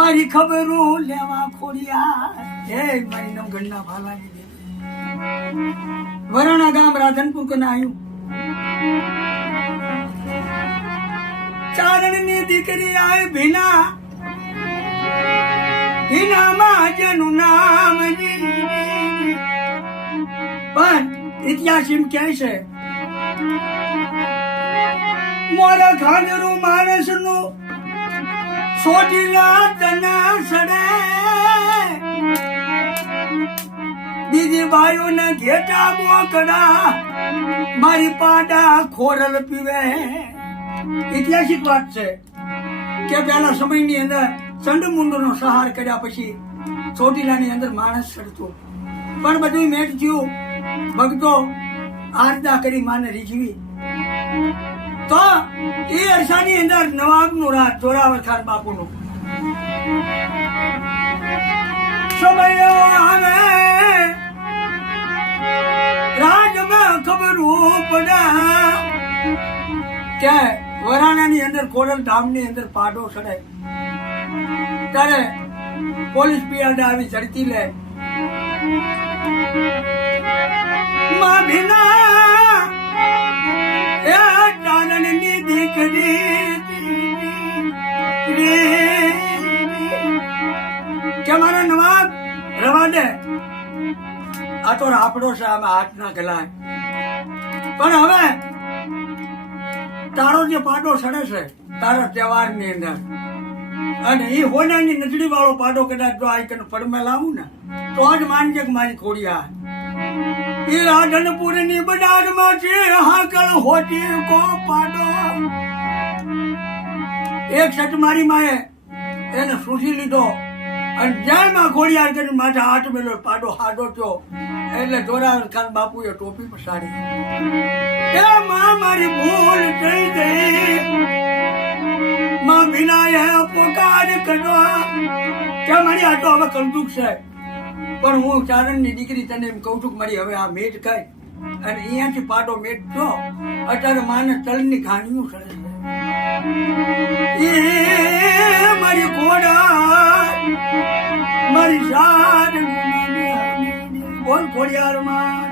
મારી ખબરું લેવા ખોડિયા હે મારી નામ ગણના ભાલાની દેવી વરાણા ગામ રાધનપુર કના આયું ચારણની દીકરી આય ભીના ભીનામાં જેનું નામ પણ ઇતિહાસ એમ કહે છે મોરા ખાંડરું માણસનું સોટીલા તના સડે બીજી બાયોના ઘેટા બોકડા મારી પાડા ખોરલ પીવે ઐતિહાસિક વાત છે કે પહેલા સમયની અંદર ચંડમુંડનો સહાર કર્યા પછી ચોટીલાની અંદર માણસ ચડતો પણ બધું મેટ થયું ભક્તો આરદા કરી માને રીઝવી તો એ અરસાની અંદર નવાબનું રાજ જોરાવર ખાન બાપુનું સમય આવે રાજમાં ખબરું પડા કે વરાણાની અંદર કોરલ ધામની અંદર પાડો ચડે ત્યારે પોલીસ પિયાડા આવી ઝડકી લે માં ભીના એ ચારણની દીકરી કે મારા નવાબ રવા દે આ તો રાપડો છે આમાં હાથ ના ગલાય પણ હવે તારો જે પાડો સડે છે તારા તહેવાર ની અંદર અને એ હોનાની નજડી વાળો પાડો કદાચ જો આ કને પડમે લાવું ને તો જ માનજે કે મારી ખોડિયા એ રાધનપુર ની બજારમાં છે હાકળ હોતી કો પાડો એક સચ મારી માએ એને સૂસી લીધો અને જેમાં ખોડિયાર કરીને માથે હાથ મેલો પાડો હાડો થયો એટલે જોરાવર ખાન બાપુએ ટોપી પસાડી એ માં મારી ભૂલ થઈ ગઈ માં વિનાએ પોકાર કર્યો કે મારી આ તો હવે કંદુક છે પણ હું ચારણની દીકરી તને એમ કહું છું કે મારી હવે આ મેટ કઈ અને અહીંયાથી પાડો મેટ જો અત્યારે માને તલની ઘાણીઓ સડે છે એ મારી ઘોડા મારી સાદ બોલ ખોડિયાર માં